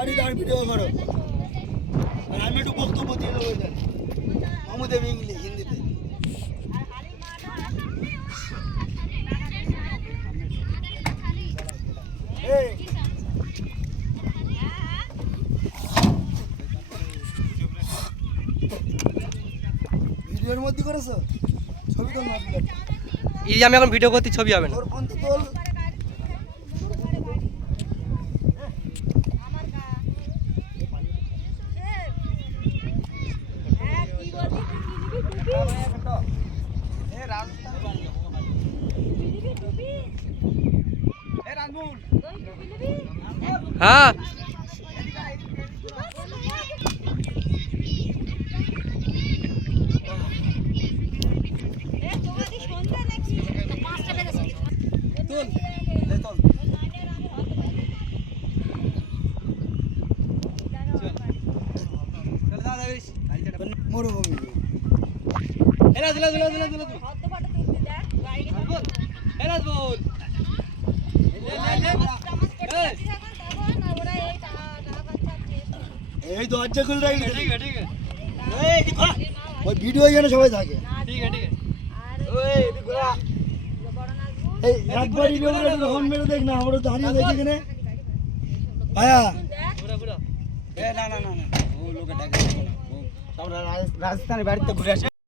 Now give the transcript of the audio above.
দাঁড়িয়ে দাঁড়িয়ে ভিডিও করো আর আমি একটু বক্তব্য দিয়ে দেবো এখানে আমাদের ইংলিশ হিন্দিতে ভিডিওর মধ্যে করেছো ছবি তোল মারবি এই আমি এখন ভিডিও করতে ছবি হবে না তোর ফোন তো তোল হ্যাঁ মরুভূমি এই দরজা খুলে রাখলি ওই ভিডিও যেন সবাই থাকে এই একবার হর্ন মেরে দেখ না আমরা দাঁড়িয়ে দেখি এখানে ভাইয়া রাজস্থানের বাড়িতে ঘুরে আসে